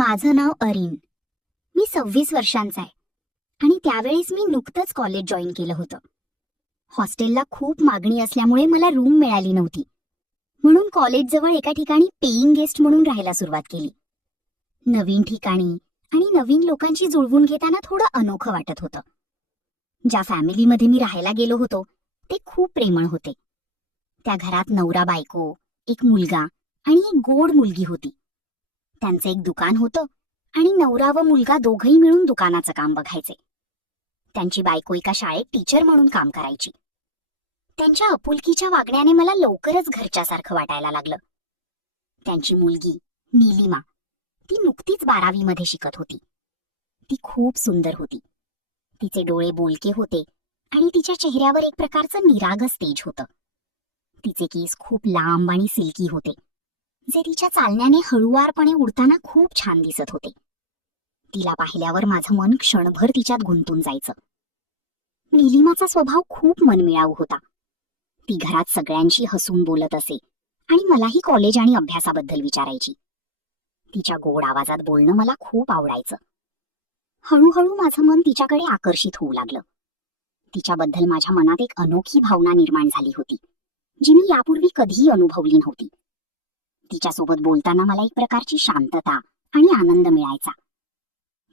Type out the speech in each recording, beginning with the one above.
माझं नाव अरीन. मी 26 वर्षांचा आहे आणि त्यावेळेस मी नुकतंच कॉलेज जॉईन केलं होतं. हॉस्टेलला खूप मागणी असल्यामुळे मला रूम मिळाली नव्हती, म्हणून कॉलेजजवळ एका ठिकाणी पेईंग गेस्ट म्हणून राहायला सुरुवात केली. नवीन ठिकाणी आणि नवीन लोकांची जुळवून घेताना थोडं अनोखं वाटत होतं. ज्या फॅमिलीमध्ये मी राहायला गेलो होतो ते खूप प्रेमळ होते. त्या घरात नवरा बायको, एक मुलगा आणि एक गोड मुलगी होती. त्यांचं एक दुकान होतं आणि नवरा व मुलगा दोघंही मिळून दुकानाचं काम बघायचे. त्यांची बायको एका शाळेत टीचर म्हणून काम करायची. त्यांच्या आपुलकीच्या वागण्याने मला लवकरच घरच्यासारखं वाटायला लागलं. त्यांची मुलगी नीलिमा, ती नुकतीच 12वी मध्ये शिकत होती. ती खूप सुंदर होती. तिचे डोळे बोलके होते आणि तिच्या चेहऱ्यावर एक प्रकारचं निरागस तेज होतं. तिचे केस खूप लांब आणि सिल्की होते, जे तिच्या चालण्याने हळुवारपणे उडताना खूप छान दिसत होते. तिला पाहिल्यावर माझं मन क्षणभर तिच्यात गुंतून जायचं. नीलिमाचा स्वभाव खूप मनमिळाऊ होता. ती घरात सगळ्यांशी हसून बोलत असे आणि मलाही कॉलेज आणि अभ्यासाबद्दल विचारायची. तिच्या गोड आवाजात बोलणं मला खूप आवडायचं. हळूहळू माझं मन तिच्याकडे आकर्षित होऊ लागलं. तिच्याबद्दल माझ्या मनात एक अनोखी भावना निर्माण झाली होती, जी मी यापूर्वी कधीही अनुभवली नव्हती. तिच्यासोबत बोलताना मला एक प्रकारची शांतता आणि आनंद मिळायचा.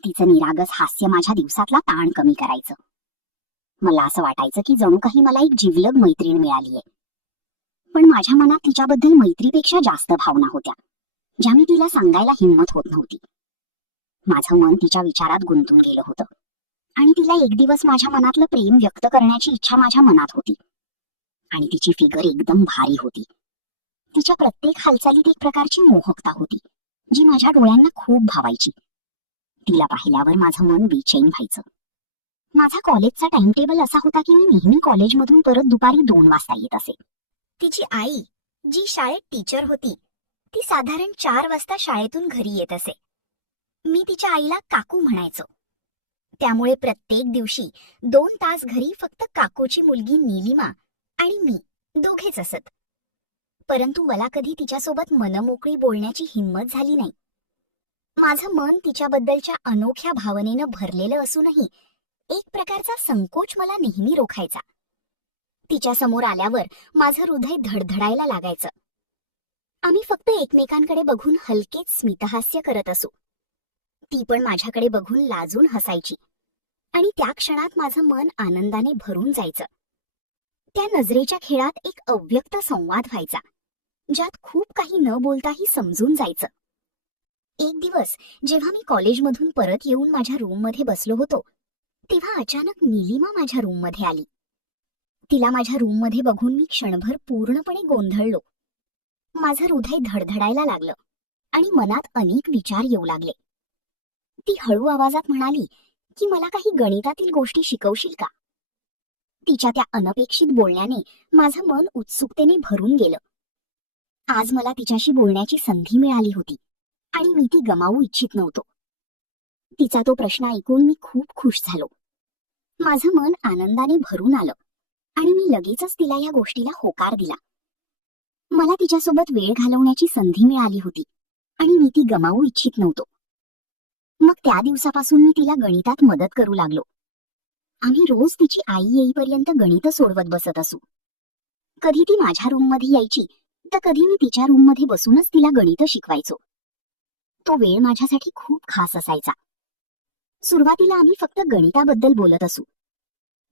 तिचं निरागस हास्य माझ्या दिवसातला ताण कमी करायचं. मला असं वाटायचं की जणू काही मला एक जिवलग मैत्रीण मिळालीये. पण माझ्या मनात तिच्याबद्दल मैत्रीपेक्षा जास्त भावना होत्या, ज्या मी तिला सांगायला हिंमत होत नव्हती. माझं मन तिच्या विचारात गुंतून गेलं होतं आणि तिला एक दिवस माझ्या मनातलं प्रेम व्यक्त करण्याची इच्छा माझ्या मनात होती. आणि तिची फिगर एकदम भारी होती. तिच्या प्रत्येक हालचालीत एक प्रकारची मोहकता होती, जी माझ्या डोळ्यांना खूप भावायची. तिला पाहिल्यावर माझं मन बेचैन व्हायचं. माझा कॉलेजचा टाइम टेबल असा होता की मी नेहमी कॉलेजमधून परत दुपारी 2 वाजता येत असे. तिची आई, जी शाळेत टीचर होती, ती साधारण 4 वाजता शाळेतून घरी येत असे. मी तिच्या आईला काकू म्हणायचो. त्यामुळे प्रत्येक दिवशी 2 तास घरी फक्त काकूची मुलगी नीलिमा आणि मी दोघेच असत. परंतु मला कधी तिच्यासोबत मनमोकळी बोलण्याची हिंमत झाली नाही. माझं मन तिच्याबद्दलच्या अनोख्या भावनेनं भरलेलं असूनही एक प्रकारचा संकोच मला नेहमी रोखायचा. तिच्या समोर आल्यावर माझं हृदय धडधडायला लागायचं. आम्ही फक्त एकमेकांकडे बघून हलकेच स्मितहास्य करत असू. ती पण माझ्याकडे बघून लाजून हसायची आणि त्या क्षणात माझं मन आनंदाने भरून जायचं. त्या नजरेच्या खेळात एक अव्यक्त संवाद व्हायचा, ज्यात खूप काही न बोलताही समजून जायचं. एक दिवस जेव्हा मी कॉलेजमधून परत येऊन माझ्या रूममध्ये बसलो होतो, तेव्हा अचानक नीलिमा माझ्या रूममध्ये आली. तिला माझ्या रूममध्ये बघून मी क्षणभर पूर्णपणे गोंधळलो. माझं हृदय धडधडायला लागलं आणि मनात अनेक विचार येऊ लागले. ती हळू आवाजात म्हणाली की मला काही गणितातील गोष्टी शिकवशील का? तिच्या त्या अनपेक्षित बोलण्याने माझं मन उत्सुकतेने भरून गेलं. आज मला तिच्याशी बोलण्याची संधी मिळाली होती आणि मी ती गमावू इच्छित नव्हतो. तिचा तो प्रश्न ऐकून मी खूप खुश झालो. माझं मन आनंदाने भरून आलं आणि मी लगेचच तिला या गोष्टीला होकार दिला. मला तिच्यासोबत वेळ घालवण्याची संधी मिळाली होती आणि मी ती गमावू इच्छित नव्हतो. मग त्या दिवसापासून मी तिला गणितात मदत करू लागलो. आम्ही रोज तिची आई येईपर्यंत गणित सोडवत बसत असू. कधी ती माझ्या रूममध्ये यायची तर कधी मी तिच्या रूममध्ये बसूनच तिला गणित शिकवायचो. तो वेळ माझ्यासाठी खूप खास असायचा. सुरुवातीला आम्ही फक्त गणिताबद्दल बोलत असू,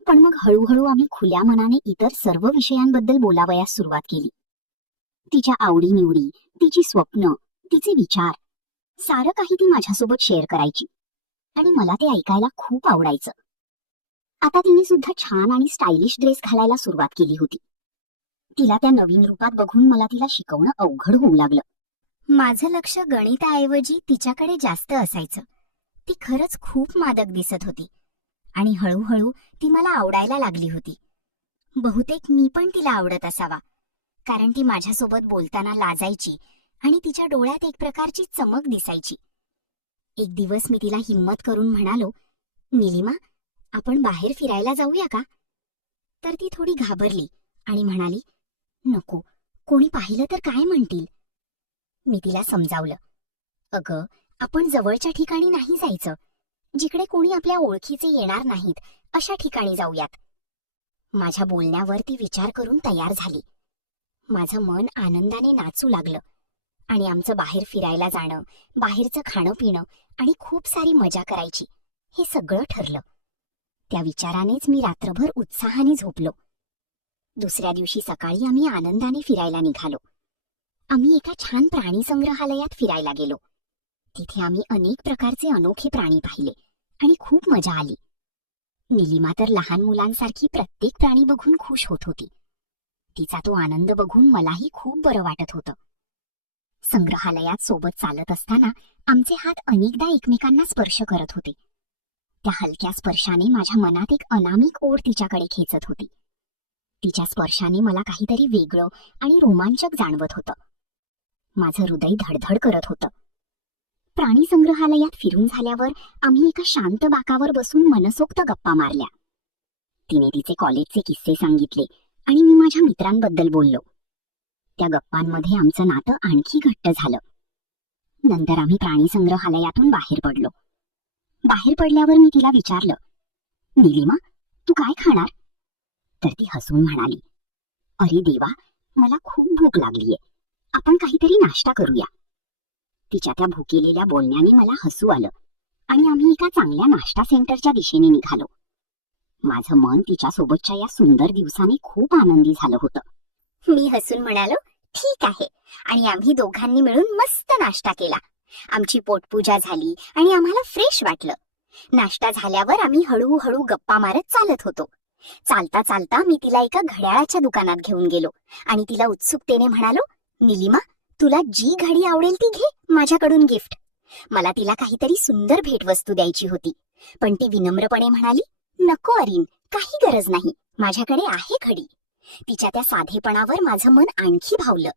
पण मग हळूहळू आम्ही खुल्या मनाने इतर सर्व विषयांबद्दल बोलावयास सुरुवात केली. तिच्या आवडीनिवडी, तिची स्वप्न, तिचे विचार, सारं काही ती माझ्यासोबत शेअर करायची आणि मला ते ऐकायला खूप आवडायचं. आता तिने सुद्धा छान आणि स्टायलिश ड्रेस घालायला सुरुवात केली होती. तिला त्या नवीन रूपात बघून मला तिला शिकवणं अवघड होऊ लागलं. माझं लक्ष गणिताऐवजी तिच्याकडे जास्त असायचं. ती खरंच खूप मादक दिसत होती आणि हळूहळू ती मला आवडायला लागली होती. बहुतेक मी पण तिला आवडत असावा, कारण ती माझ्यासोबत बोलताना लाजायची आणि तिच्या डोळ्यात एक प्रकारची चमक दिसायची. एक दिवस मी तिला हिम्मत करून म्हणालो, नीलिमा, आपण बाहेर फिरायला जाऊया का? तर ती थोडी घाबरली आणि म्हणाली, नको, कोणी पाहिलं तर काय म्हणतील? मी तिला समजावलं, अगं, आपण जवळच्या ठिकाणी नाही जायचं, जिकडे कोणी आपल्या ओळखीचे येणार नाहीत अशा ठिकाणी जाऊयात. माझ्या बोलण्यावर ती विचार करून तयार झाली. माझं मन आनंदाने नाचू लागलं आणि आमचं बाहेर फिरायला जाणं, बाहेरचं खाणं पिणं आणि खूप सारी मजा करायची हे सगळं ठरलं. त्या विचारानेच मी रात्रभर उत्साहाने झोपलो. दुसऱ्या दिवशी सकाळी आम्ही आनंदाने फिरायला निघालो. आम्ही एका छान प्राणी संग्रहालयात फिरायला गेलो. तिथे आम्ही अनेक प्रकारचे अनोखे प्राणी पाहिले आणि खूप मजा आली. निलिमा तर लहान मुलांसारखी प्रत्येक प्राणी बघून खुश होत होती. तिचा तो आनंद बघून मलाही खूप बरं वाटत होतं. संग्रहालयात सोबत चालत असताना आमचे हात अनेकदा एकमेकांना स्पर्श करत होते. त्या हलक्या स्पर्शाने माझ्या मनात एक अनामिक ओढ तिच्याकडे खेचत होती. तिच्या स्पर्शाने मला काहीतरी वेगळं आणि रोमांचक जाणवत होतं. माझं हृदय धडधड करत होतं. प्राणी संग्रहालयात फिरून झाल्यावर आम्ही एका शांत बाकावर बसून मनसोक्त गप्पा मारल्या. तिने तिचे कॉलेजचे किस्से सांगितले आणि मी माझ्या मित्रांबद्दल बोललो. त्या गप्पांमध्ये आमचं नातं आणखी घट्ट झालं. नंतर आम्ही प्राणी संग्रहालयातून बाहेर पडलो. बाहेर पडल्यावर मी तिला विचारलं, निलिमा, तू काय खाणार? तर ती हसून म्हणाली, अरे देवा, मला खूप भूक लागलीये, आपण काहीतरी नाश्ता करूया. तिच्या त्या भुकेलेल्या बोलण्याने मला हसू आलं आणि आम्ही एका चांगल्या नाश्ता सेंटरच्या दिशेने निघालो. माझं मन तिच्यासोबतच्या या सुंदर दिवसाने खूप आनंदी झालं होतं. मी हसून म्हणालो, ठीक आहे, आणि आम्ही दोघांनी मिळून मस्त नाश्ता केला. आमची पोटपूजा झाली आणि आम्हाला फ्रेश वाटलं. नाश्ता झाल्यावर आम्ही हळूहळू गप्पा मारत चालत होतो. चालता चालता मी तिला एका घड्याळाच्या दुकानात घेऊन गेलो आणि तिला उत्सुकतेने म्हणालो, निलिमा, तुला जी घडी आवडेल ती घे, माझ्याकडून गिफ्ट. मला तिला काहीतरी सुंदर भेटवस्तू द्यायची होती, पण ती विनम्रपणे म्हणाली, नको अरीन, काही गरज नाही, माझ्याकडे आहे घडी. तिच्या त्या साधेपणावर माझं मन आणखी भावलं.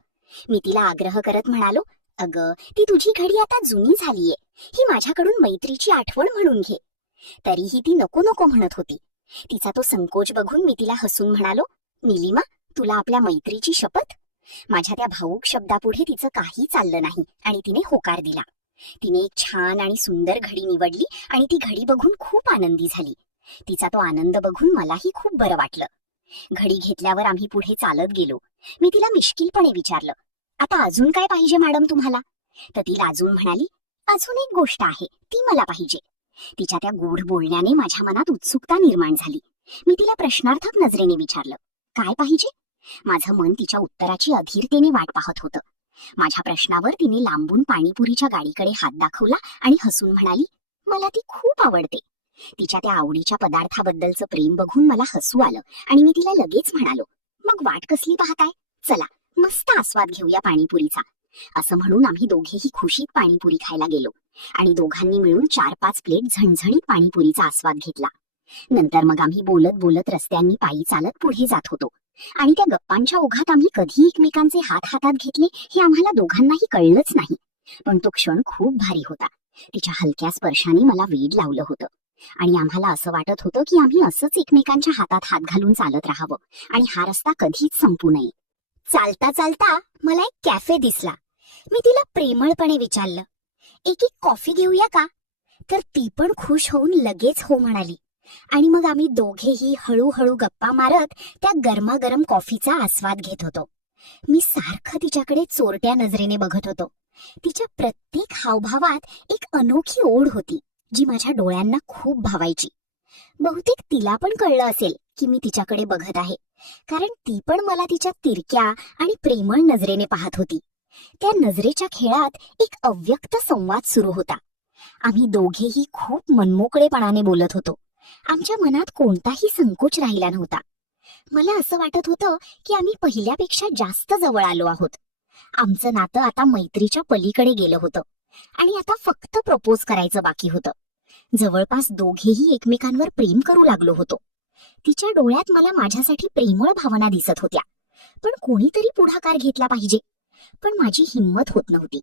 मी तिला आग्रह करत म्हणालो, अगं, ती तुझी घडी आता जुनी झालीये, ही माझ्याकडून मैत्रीची आठवण म्हणून घे. तरीही ती नको नको म्हणत होती. तिचा तो संकोच बघून मी तिला हसून म्हणालो, निलिमा, तुला आपल्या मैत्रीची शपथ? माझ्या त्या भावूक शब्दापुढे तिचं काही चाललं नाही आणि तिने होकार दिला. तिने एक छान आणि सुंदर घडी निवडली आणि ती घडी बघून खूप आनंदी झाली. तिचा तो आनंद बघून मलाही खूप बरं वाटलं. घडी घेतल्यावर आम्ही पुढे चालत गेलो. मी तिला मिश्किलपणे विचारलं, आता अजून काय पाहिजे मॅडम तुम्हाला? तर ती लाजून म्हणाली, अजून एक गोष्ट आहे, ती मला पाहिजे. तिच्या त्या गोड बोलण्याने माझ्या मनात उत्सुकता निर्माण झाली. मी तिला प्रश्नार्थक नजरेने विचारलं, काय पाहिजे? माझं मन तिच्या उत्तराची अधीरतेने वाट पाहत होतं. माझ्या प्रश्नावर तिने लांबून पाणीपुरीच्या गाडीकडे हात दाखवला आणि हसून म्हणाली, मला ती खूप आवडते. तिच्या त्या आवडीच्या पदार्थाबद्दलचं प्रेम बघून मला हसू आलं आणि मी तिला लगेच म्हणालो, मग वाट कसली पाहताय? चला, मस्त आस्वाद घेऊया पाणीपुरीचा. असं म्हणून आम्ही दोघेही खुशीत पाणीपुरी खायला गेलो आणि दोघांनी मिळून 4-5 प्लेट झणझणीत पाणीपुरीचा आस्वाद घेतला. नंतर मग आम्ही बोलत बोलत रस्त्यांनी पायी चालत पुढे जात होतो आणि त्या गप्पांच्या ओघात आम्ही कधी एकमेकांचे हात हातात घेतले हे आम्हाला दोघांनाही कळलंच नाही. पण तो क्षण खूप भारी होता. तिच्या हलक्या स्पर्शाने मला वेड लावलं होतं आणि आम्हाला असं वाटत होतं की आम्ही असंच एकमेकांच्या हातात हात घालून चालत राहावं आणि हा रस्ता कधीच संपू नये. चालता चालता मला एक कॅफे दिसला. मी तिला प्रेमळपणे विचारलं, एक कॉफी घेऊया का? तर ती पण खुश होऊन लगेच हो म्हणाली आणि मग आम्ही दोघेही हळूहळू गप्पा मारत त्या गरमागरम कॉफीचा आस्वाद घेत होतो. मी सारखं तिच्याकडे चोरट्या नजरेने बघत होतो. तिच्या प्रत्येक हावभावात एक अनोखी ओढ होती जी माझ्या डोळ्यांना खूप भावायची. बहुतेक तिला पण कळलं असेल की मी तिच्याकडे बघत आहे, कारण ती पण मला तिच्या तिरक्या आणि प्रेमळ नजरेने पाहत होती. त्या नजरेच्या खेळात एक अव्यक्त संवाद सुरू होता. आम्ही दोघेही खूप मनमोकळेपणाने बोलत होतो. आमच्या मनात कोणताही संकोच राहिला नव्हता. मला असं वाटत होतं की आम्ही पहिल्यापेक्षा जास्त जवळ आलो आहोत. आमचं नातं आता मैत्रीच्या पलीकडे गेलं होतं आणि आता फक्त प्रपोज करायचं बाकी होतं. जवळपास दोघेही एकमेकांवर प्रेम करू लागलो होतो. तिच्या डोळ्यात मला माझ्यासाठी प्रेमळ भावना दिसत होत्या, पण कोणीतरी पुढाकार घेतला पाहिजे. पण माझी हिंमत होत नव्हती.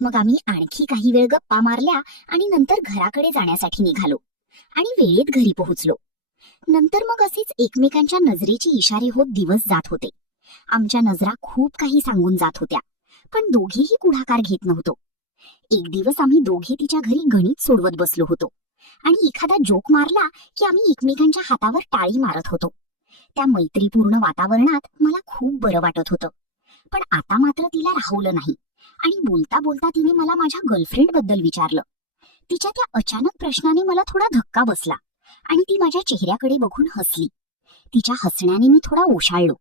मग आम्ही आणखी काही वेळ गप्पा मारल्या आणि नंतर घराकडे जाण्यासाठी निघालो आणि वेळेत घरी पोहोचलो. नंतर मग असेच एकमेकांच्या नजरेचे इशारे होत दिवस जात होते. आमच्या नजरा खूप काही सांगून जात होत्या, पण दोघेही पुढाकार घेत नव्हतो. एक दिवस आम्ही दोघे तिच्या घरी गणित सोडवत बसलो होतो आणि एखादा जोक मारला की आम्ही एकमेकांच्या हातावर टाळी मारत होतो. त्या मैत्रीपूर्ण वातावरणात मला खूप बरं वाटत होतं. पण आता मात्र तिला राहवलं नाही आणि बोलता बोलता तिने मला माझ्या गर्लफ्रेंड बद्दल विचारलं. तिच्या त्या अचानक प्रश्नाने मला थोडा धक्का बसला आणि ती माझ्या चेहऱ्याकडे बघून हसली. तिच्या हसण्याने मी थोडा ओशाळलो.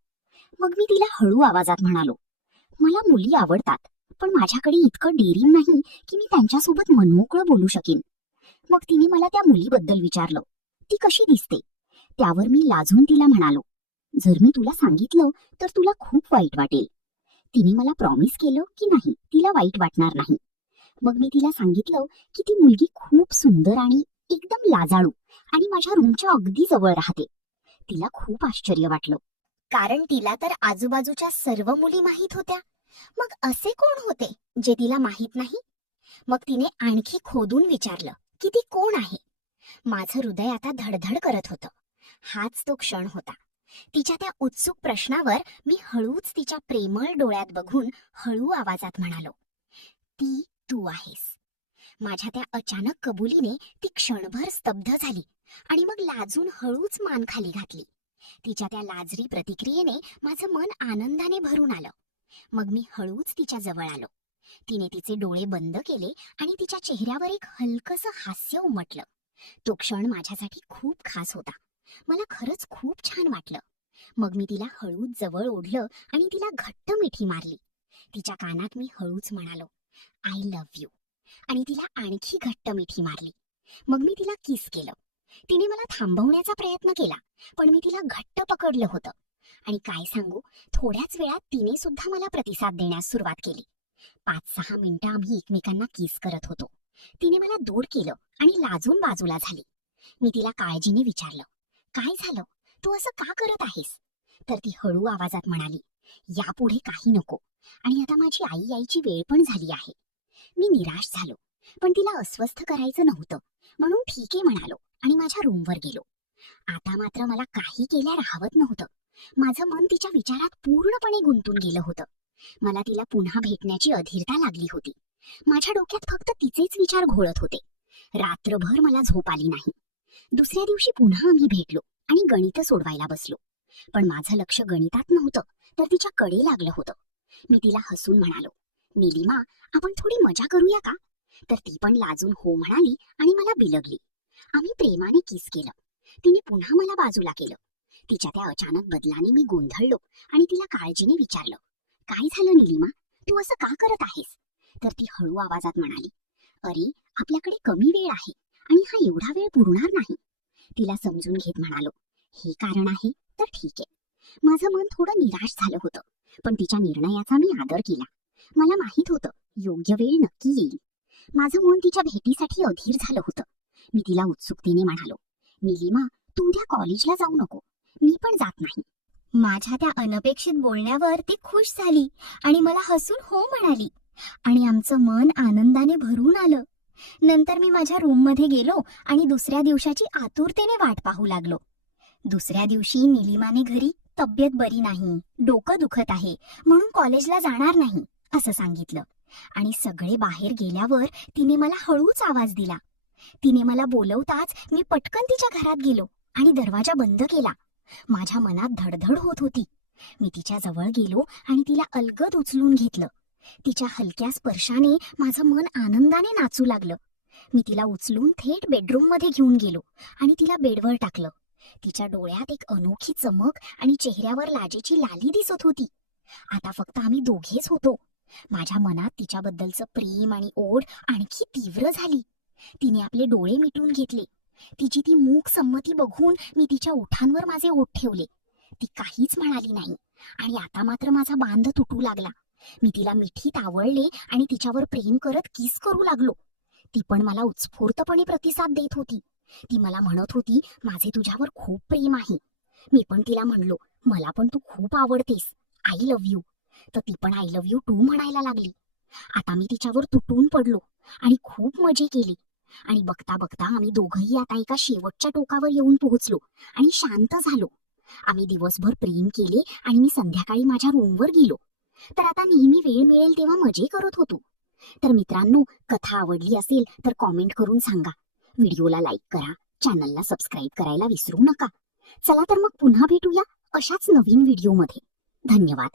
मग मी तिला हळू आवाजात म्हणालो, मला मुली आवडतात, पण माझ्याकडे इतकं डेअरिंग नाही की मी त्यांच्यासोबत मनमोकळं बोलू शकेन. मग तिने मला त्या मुलीबद्दल विचारलं, ती कशी दिसते? त्यावर मी लाजून तिला म्हणालो, जर मी तुला सांगितलं तर तुला खूप वाईट वाटेल. तिने मला प्रॉमिस केलं की नाही, तिला वाईट वाटणार नाही. मग मी तिला सांगितलं की ती मुलगी खूप सुंदर आणि एकदम लाजाळू आणि माझ्या रूमच्या अगदी जवळ राहते. तिला खूप आश्चर्य वाटलं, कारण तिला तर आजूबाजूच्या सर्व मुली माहीत होत्या. मग असे कोण होते जे तिला माहीत नाही? मग तिने आणखी खोदून विचारलं की ती कोण आहे. माझं हृदय आता धडधड करत होतं. हाच तो क्षण होता. तिच्या त्या उत्सुक प्रश्नावर मी हळूच तिच्या प्रेमळ डोळ्यात बघून हळू आवाजात म्हणालो, ती तू आहेस. माझ्या त्या अचानक कबुलीने ती क्षणभर स्तब्ध झाली आणि मग लाजून हळूच मान खाली घातली. तिच्या त्या लाजरी प्रतिक्रियेने माझं मन आनंदाने भरून आलं. मग मी हळूच तिच्या जवळ आलो. तिने तिचे डोळे बंद केले आणि तिच्या चेहऱ्यावर एक हलकसं हास्य उमटलं. तो क्षण माझ्यासाठी खूप खास होता. मला खरंच खूप छान वाटलं. मग मी तिला हळूच जवळ ओढलं आणि तिला घट्ट मिठी मारली. तिच्या कानात मी हळूच म्हणालो, आय लव्ह यू, आणि तिला आणखी घट्ट मिठी मारली. मग मी तिला किस केलं. तिने मला थांबवण्याचा प्रयत्न केला, पण मी तिला घट्ट पकडलं होतं. आणि काय सांगू, थोड्याच वेळात तिने सुद्धा मला प्रतिसाद देण्यास सुरुवात केली. 5-6 मिनिटं आम्ही एकमेकांना किस करत होतो. तिने मला दूर केलं आणि लाजून बाजूला झाली. मी तिला काळजीने विचारलं, काय झालं, तू असं का करत आहेस? तर ती हळू आवाजात म्हणाली, यापुढे काही नको, आणि आता माझी आई यायची वेळ पण झाली आहे. मी निराश झालो, पण तिला अस्वस्थ करायचं नव्हतं, म्हणून ठीक आहे म्हणालो आणि माझ्या रूमवर गेलो. आता मात्र मला काही केल्या राहवत नव्हतं. माझं मन तिच्या विचारात पूर्णपणे गुंतून गेलं होतं. मला तिला पुन्हा भेटण्याची अधीरता लागली होती. माझ्या डोक्यात फक्त तिचेच विचार घोळत होते. रात्रभर मला झोप आली नाही. दुसऱ्या दिवशी पुन्हा आम्ही भेटलो आणि गणित सोडवायला बसलो. पण माझं लक्ष गणितात नव्हतं, तर तिच्या कडे लागलं होतं. मी तिला हसून म्हणालो, निलिमा, आपण थोडी मजा करूया का? तर ती पण लाजून हो म्हणाली आणि मला बिलगली. आम्ही प्रेमाने किस केलं. तिने पुन्हा मला बाजूला केलं. तिच्या त्या अचानक बदलाने मी गोंधळलो आणि तिला काळजीने विचारलं, काय झालं निलिमा, तू असं का करत आहेस? तर ती हळू आवाजात म्हणाली, अरे, आपल्याकडे कमी वेळ आहे आणि हा एवढा वेळ पुरणार नाही. तिला समजून घेत म्हणालो, हे कारण आहे तर ठीक आहे. माझं मन थोडं निराश झालं होतं, पण तिच्या निर्णयाचा मी आदर केला. मला माहित होतं योग्य वेळ नक्की येईल. माझं मन तिच्या भेटीसाठी अधीर झालं होतं. मी तिला उत्सुकतेने म्हणालो, निलिमा, तू उद्या कॉलेजला जाऊ नको. मी पण जात नाही. माझ्या त्या अनपेक्षित बोलण्यावर ती खुश झाली आणि मला हसून हो म्हणाली आणि आमचं मन आनंदाने भरून आलं. नंतर मी माझ्या रूममध्ये गेलो आणि दुसऱ्या दिवसाची आतुरतेने वाट पाहू लागलो. दुसऱ्या दिवशी निलिमाने घरी तब्येत बरी नाही, डोकं दुखत आहे, म्हणून कॉलेजला जाणार नाही असं सांगितलं. आणि सगळे बाहेर गेल्यावर तिने मला हळूच आवाज दिला. तिने मला बोलवताच मी पटकन तिच्या घरात गेलो आणि दरवाजा बंद केला. माझ्या मनात धडधड होत होती. मी तिच्या जवळ गेलो आणि तिला अलगद उचलून घेतलं. तिच्या हलक्या स्पर्शाने माझं मन आनंदाने नाचू लागलं. मी तिला उचलून थेट बेडरूममध्ये घेऊन गेलो आणि तिला बेडवर टाकलं. तिच्या डोळ्यात एक अनोखी चमक आणि चेहऱ्यावर लाजेची लाली दिसत होती. आता फक्त आम्ही दोघेच होतो. माझ्या मनात तिच्याबद्दलचं प्रेम आणि ओढ आणखी तीव्र झाली. तिने आपले डोळे मिटून घेतले. तिची ती मूक संमती बघून मी तिच्या ओठांवर माझे ओठ ठेवले. ती काहीच म्हणाली नाही आणि आता मात्र माझा बांध तुटू लागला. मी तिला मिठीत आवळले आणि तिच्यावर प्रेम करत किस करू लागलो. ती पण मला उत्स्फूर्तपणे प्रतिसाद देत होती. ती मला म्हणत होती, माझे तुझ्यावर खूप प्रेम आहे. मी पण तिला म्हणलो, मला पण तू खूप आवडतेस, आय लव्ह यू. तर ती पण आय लव्ह यू टू म्हणायला लागली. आता मी तिच्यावर तुटून पडलो आणि खूप मजे केली. आणि बघता बघता आम्ही दोघंही आता एका शेवटच्या टोकावर येऊन पोहोचलो आणि शांत झालो. आम्ही दिवसभर प्रेम केले आणि मी संध्याकाळी माझ्या रूमवर गेलो. तर आता नेहमी वेळ मिळेल तेव्हा मजे करत होतो. तर मित्रांनो, कथा आवडली असेल तर कॉमेंट करून सांगा. व्हिडिओला लाईक करा, चॅनलला सबस्क्राईब करायला विसरू नका. चला तर मग पुन्हा भेटूया अशाच नवीन व्हिडिओमध्ये. धन्यवाद.